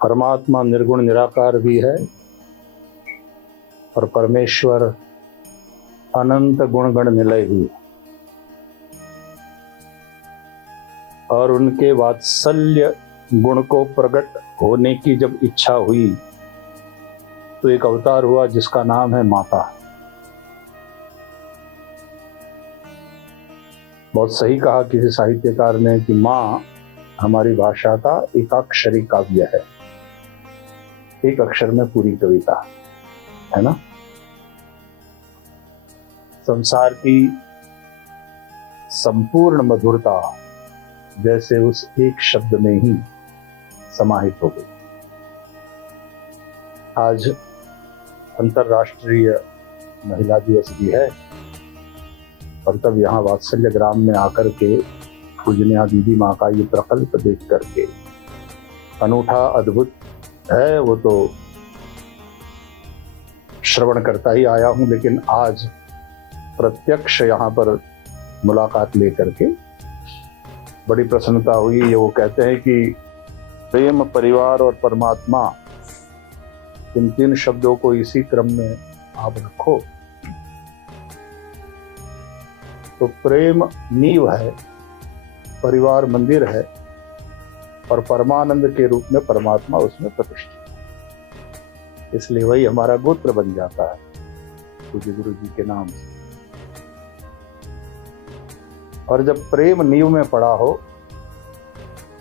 परमात्मा निर्गुण निराकार भी है और परमेश्वर अनंत गुण गण निलय भी है। और उनके वात्सल्य गुण को प्रकट होने की जब इच्छा हुई तो एक अवतार हुआ जिसका नाम है माता। बहुत सही कहा किसी साहित्यकार ने कि माँ हमारी भाषा का एकाक्षरी काव्य है, एक अक्षर में पूरी कविता है ना। संसार की संपूर्ण मधुरता जैसे उस एक शब्द में ही समाहित हो गई। आज अंतर्राष्ट्रीय महिला दिवस भी है और तब यहाँ वात्सल्य ग्राम में आकर के पूजनीय दीदी माँ का ये प्रकल्प देख करके अनूठा अद्भुत है वो तो श्रवण करता ही आया हूँ, लेकिन आज प्रत्यक्ष यहाँ पर मुलाकात लेकर के बड़ी प्रसन्नता हुई। ये वो कहते हैं कि प्रेम, परिवार और परमात्मा, इन तीन शब्दों को इसी क्रम में आप रखो तो प्रेम नींव है, परिवार मंदिर है और परमानंद के रूप में परमात्मा उसमें प्रतिष्ठित है। इसलिए वही हमारा गोत्र बन जाता है पूज्य गुरु जी के नाम से। और जब प्रेम नींव में पड़ा हो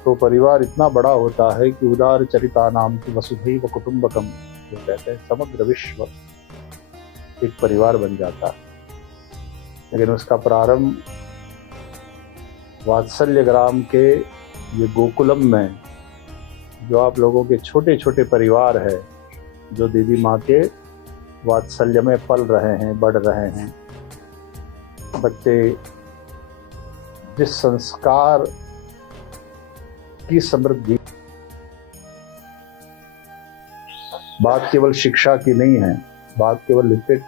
तो परिवार इतना बड़ा होता है कि उदार चरिता नाम की वसुधैव कुटुंबकम, जो कहते हैं समग्र विश्व एक परिवार बन जाता है। लेकिन उसका प्रारंभ वात्सल्य ग्राम के ये गोकुलम में जो आप लोगों के छोटे छोटे परिवार है, जो दीदी माँ के वात्सल्य में पल रहे हैं, बढ़ रहे हैं। बच्चे जिस संस्कार की समृद्धि, बात केवल शिक्षा की नहीं है, बात केवल लिटरेट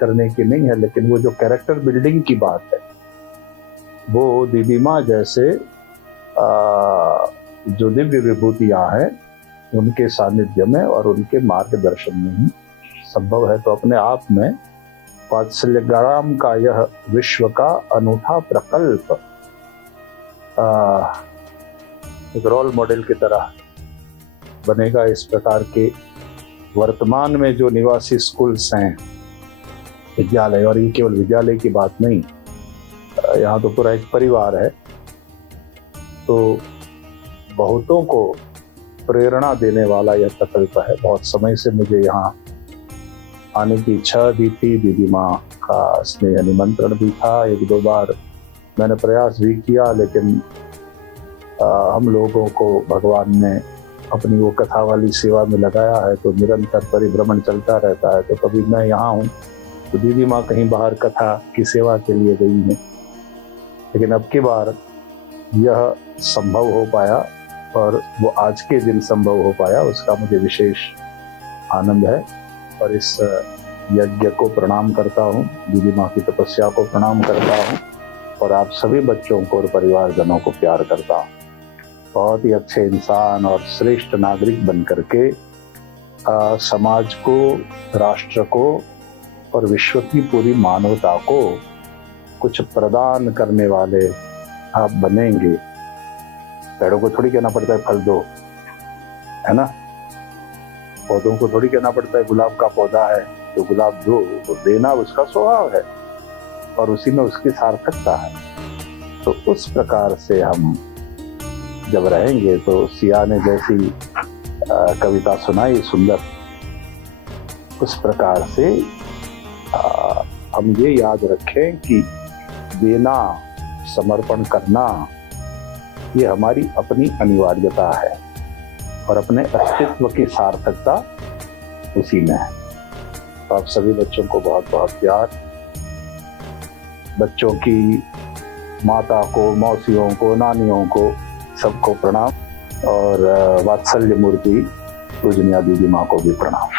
करने की नहीं है, लेकिन वो जो कैरेक्टर बिल्डिंग की बात है वो दीदी माँ जैसे जो दिव्य विभूतियाँ हैं उनके सानिध्य में और उनके मार्गदर्शन में ही संभव है। तो अपने आप में वात्सल्य ग्राम का यह विश्व का अनूठा प्रकल्प एक रोल मॉडल की तरह बनेगा। इस प्रकार के वर्तमान में जो निवासी स्कूल्स हैं, विद्यालय, और ये केवल विद्यालय की बात नहीं, यहाँ तो पूरा एक परिवार है, तो बहुतों को प्रेरणा देने वाला यह प्रकल्प है। बहुत समय से मुझे यहाँ आने की इच्छा भी थी, दीदी माँ का स्नेह निमंत्रण भी था, एक दो बार मैंने प्रयास भी किया, लेकिन हम लोगों को भगवान ने अपनी वो कथा वाली सेवा में लगाया है तो निरंतर परिभ्रमण चलता रहता है। तो कभी मैं यहाँ हूँ तो दीदी माँ कहीं बाहर कथा की सेवा के लिए गई हैं, लेकिन अब की बार यह संभव हो पाया और वो आज के दिन संभव हो पाया, उसका मुझे विशेष आनंद है। और इस यज्ञ को प्रणाम करता हूँ, दीदी माँ की तपस्या को प्रणाम करता हूँ और आप सभी बच्चों को और परिवारजनों को प्यार करता हूँ। बहुत ही अच्छे इंसान और श्रेष्ठ नागरिक बन करके समाज को, राष्ट्र को और विश्व की पूरी मानवता को कुछ प्रदान करने वाले आप बनेंगे। पेड़ों को थोड़ी कहना पड़ता है फल दो, है ना, पौधों को थोड़ी कहना पड़ता है गुलाब का पौधा है तो गुलाब दो, तो देना उसका स्वभाव है और उसी में उसकी सार्थकता है। तो उस प्रकार से हम जब रहेंगे तो सिया ने जैसी कविता सुनाई सुंदर, उस प्रकार से हम ये याद रखें कि देना, समर्पण करना ये हमारी अपनी अनिवार्यता है और अपने अस्तित्व की सार्थकता उसी में है। तो आप सभी बच्चों को बहुत बहुत प्यार, बच्चों की माता को, मौसियों को, नानियों को, सबको प्रणाम और वात्सल्य मूर्ति पूजनीय दीदी माँ को भी प्रणाम।